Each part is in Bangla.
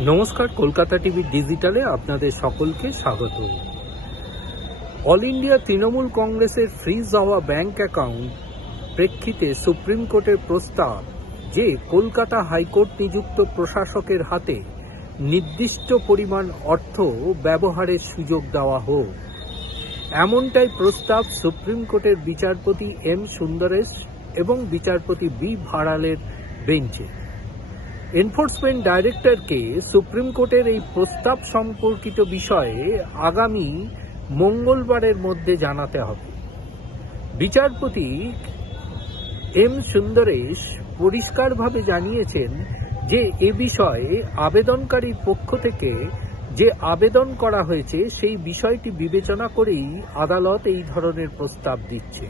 নমস্কার, কলকাতা টিভি ডিজিটালে আপনাদের সকলকে স্বাগত। অল ইন্ডিয়া তৃণমূল কংগ্রেসের ফ্রিজ হওয়া ব্যাংক অ্যাকাউন্ট প্রেক্ষিতে সুপ্রিম কোর্টের প্রস্তাব যে কলকাতা হাইকোর্ট নিযুক্ত প্রশাসকের হাতে নির্দিষ্ট পরিমাণ অর্থ ব্যবহারের সুযোগ দেওয়া হোক, এমনটাই প্রস্তাব সুপ্রিম কোর্টের বিচারপতি এম সুন্দরেশ এবং বিচারপতি বি ভাড়ালের বেঞ্চে। এনফোর্সমেন্ট ডাইরেক্টরকে সুপ্রিম কোর্টের এই প্রস্তাব সম্পর্কিত বিষয়ে আগামী মঙ্গলবারের মধ্যে জানাতে হবে। বিচারপতি এম সুন্দরেশ পরিষ্কারভাবে জানিয়েছেন যে এ বিষয়ে আবেদনকারীর পক্ষ থেকে যে আবেদন করা হয়েছে সেই বিষয়টি বিবেচনা করেই আদালত এই ধরনের প্রস্তাব দিচ্ছে।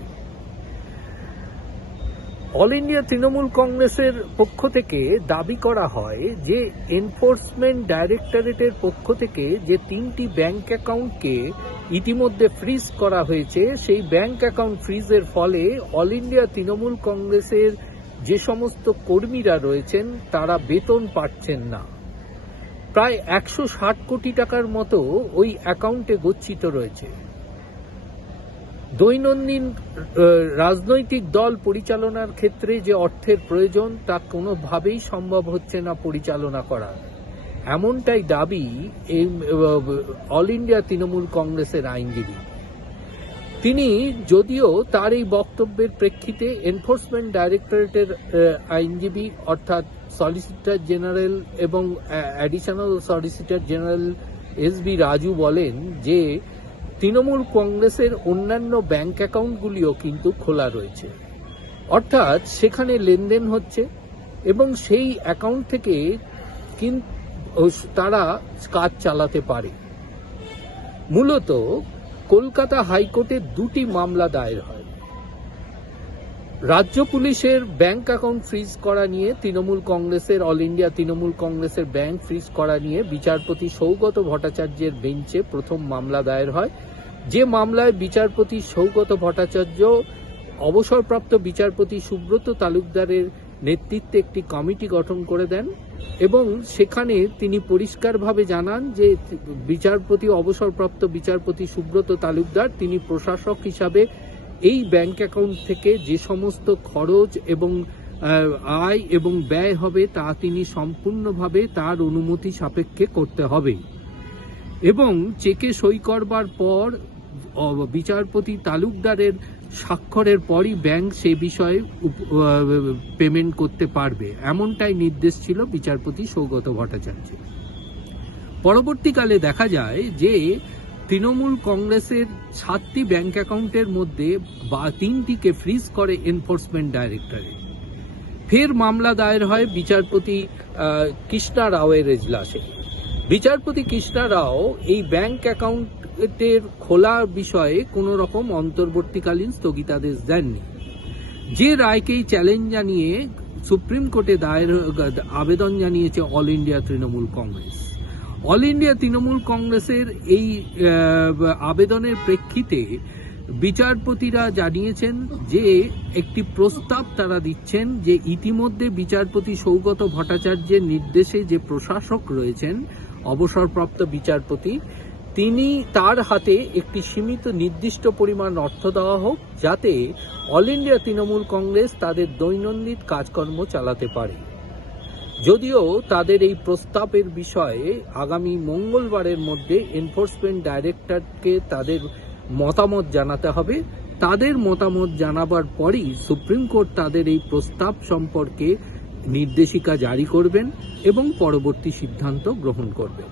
অল ইন্ডিয়া তৃণমূল কংগ্রেসের পক্ষ থেকে দাবি করা হয় যে এনফোর্সমেন্ট ডাইরেক্টরেটের পক্ষ থেকে যে 3টি ব্যাংক অ্যাকাউন্টকে ইতিমধ্যে ফ্রিজ করা হয়েছে, সেই ব্যাংক অ্যাকাউন্ট ফ্রিজের ফলে অল ইন্ডিয়া তৃণমূল কংগ্রেসের যে সমস্ত কর্মীরা রয়েছেন তারা বেতন পাচ্ছেন না। প্রায় 160 কোটি টাকার মতো ওই অ্যাকাউন্টে গচ্ছিত রয়েছে। দৈনন্দিন রাজনৈতিক দল পরিচালনার ক্ষেত্রে যে অর্থের প্রয়োজন তা কোনোভাবেই সম্ভব হচ্ছে না পরিচালনা করা, এমনটাই দাবি এই অল ইন্ডিয়া তৃণমূল কংগ্রেসের আইনজীবী। তিনি যদিও তার এই বক্তব্যের প্রেক্ষিতে এনফোর্সমেন্ট ডাইরেক্টরেটের আইনজীবী অর্থাৎ সলিসিটর জেনারেল এবং additional solicitor general SB. Raju বলেন যে তৃণমূল কংগ্রেসের অন্যান্য ব্যাংক অ্যাকাউন্টগুলিও কিন্তু খোলা রয়েছে, অর্থাৎ সেখানে লেনদেন হচ্ছে এবং সেই অ্যাকাউন্ট থেকে তারা কাজ চালাতে পারে। মূলত কলকাতা হাইকোর্টে 2টি মামলা দায়ের হয়। রাজ্য পুলিশের ব্যাংক অ্যাকাউন্ট ফ্রিজ করা নিয়ে তৃণমূল কংগ্রেসের অল ইন্ডিয়া তৃণমূল কংগ্রেসের ব্যাংক ফ্রিজ করা নিয়ে বিচারপতি সৌগত ভট্টাচার্যের বেঞ্চে প্রথম মামলা দায়ের হয়, যে মামলায় বিচারপতি সৌগত ভট্টাচার্য অবসরপ্রাপ্ত বিচারপতি সুব্রত তালুকদারের নেতৃত্বে একটি কমিটি গঠন করে দেন এবং সেখানে তিনি পরিষ্কারভাবে জানান যে অবসরপ্রাপ্ত বিচারপতি সুব্রত তালুকদার তিনি প্রশাসক হিসাবে এই ব্যাংক অ্যাকাউন্ট থেকে যে সমস্ত খরচ এবং আয় এবং ব্যয় হবে তা তিনি সম্পূর্ণভাবে তার অনুমতি সাপেক্ষে করতে হবে এবং চেকে সই করবার পর বিচারপতি তালুকদারের স্বাক্ষরের পরই ব্যাংক সে বিষয়ে পেমেন্ট করতে পারবে, এমনটাই নির্দেশ ছিল বিচারপতি সৌগত ভট্টাচার্য। পরবর্তীকালে দেখা যায় যে তৃণমূল কংগ্রেসের 7টি ব্যাংক অ্যাকাউন্টের মধ্যে 3টিকে ফ্রিজ করে এনফোর্সমেন্ট ডাইরেক্টরেট। ফের মামলা দায়ের হয় বিচারপতি কৃষ্ণা রাওয়ের এজলাসে। বিচারপতি কৃষ্ণা রাও এই ব্যাংক অ্যাকাউন্টের খোলার বিষয়ে কোনো রকম অন্তর্বর্তীকালীন স্থগিতাদেশ দেননি। যে রায়কেই চ্যালেঞ্জ জানিয়ে সুপ্রিম কোর্টে আবেদন জানিয়েছে all India Trinamool Congress. All India Trinamool কংগ্রেসের এই আবেদনের প্রেক্ষিতে বিচারপতিরা জানিয়েছেন যে একটি প্রস্তাব তারা দিচ্ছেন যে ইতিমধ্যে বিচারপতি সৌগত ভট্টাচার্যের নির্দেশে যে প্রশাসক রয়েছেন অবসরপ্রাপ্ত বিচারপতি, তিনি তার হাতে একটি সীমিত নির্দিষ্ট পরিমাণ অর্থ দেওয়া হোক যাতে অল ইন্ডিয়া তৃণমূল কংগ্রেস তাদের দৈনন্দিন কাজকর্ম চালাতে পারে। যদিও তাদের এই প্রস্তাবের বিষয়ে আগামী মঙ্গলবারের মধ্যে এনফোর্সমেন্ট ডাইরেক্টরকে তাদের মতামত জানাতে হবে। তাদের মতামত জানাবার পরই সুপ্রিম কোর্ট তাদের এই প্রস্তাব সম্পর্কে নির্দেশিকা জারি করবেন এবং পরবর্তী সিদ্ধান্ত গ্রহণ করবেন।